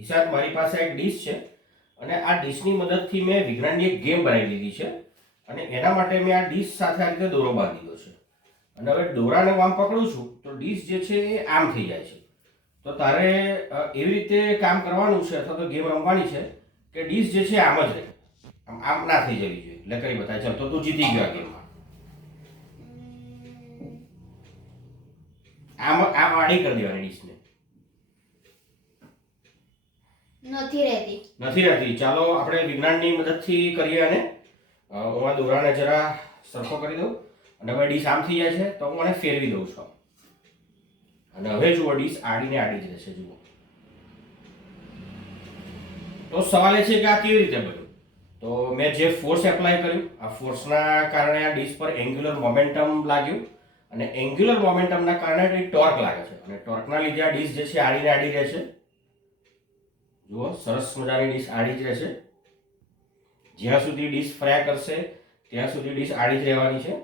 હિસાબ મારી પાસે એક ડીશ છે અને આ ડીશની મદદથી મેં વિજ્ઞાનની એક ગેમ બનાવી લીધી છે અને એના માટે મેં આ ડીશ સાથે આ રીતે દોરો બાંધી દીધો છે અને હવે દોરાને હું આમ પકડું છું તો ડીશ જે છે એ આમ થઈ જાય છે. તો તારે એવી રીતે કામ કરવાનું છે અથવા તો ગેમ રમવાની છે કે ડીશ જે છે આમ જ રહે, આમ ના થઈ જવી જોઈએ. એટલે કરી બતાય. ચાલ તો તું જીતી ગયો આ ગેમમાં. આમ આડી કરી દેવાની ડીશને. નથી રહેતી. ચાલો આપણે વિજ્ઞાનની મદદથી કરીએ અને હું આ દોરાને જરા સરખો કરી દઉં અને હવે ડીશ આમ થઈ જાય છે તો હું મને ફેરવી દઉં છું અને હવે જુઓ ડીશ આડીને આડી જ રહેશે. જુઓ તો સવાલ એ છે કે આ કેવી રીતે બન્યું? તો મેં જે ફોર્સ એપ્લાય કર્યું, આ ફોર્સના કારણે આ ડીશ પર એન્ગ્યુલર મોમેન્ટમ લાગ્યું અને એન્ગ્યુલર મોમેન્ટમના કારણે ટોર્ક લાગે છે અને ટોર્કના લીધે આ ડીશ જે છે આડીને આડી રહે છે. જુઓ સરસ મજાની ડીશ આડી જ રહેશે. જ્યાં સુધી ડીશ ફર્યા કરશે ત્યાં સુધી ડીશ આડી જ રહેવાની છે.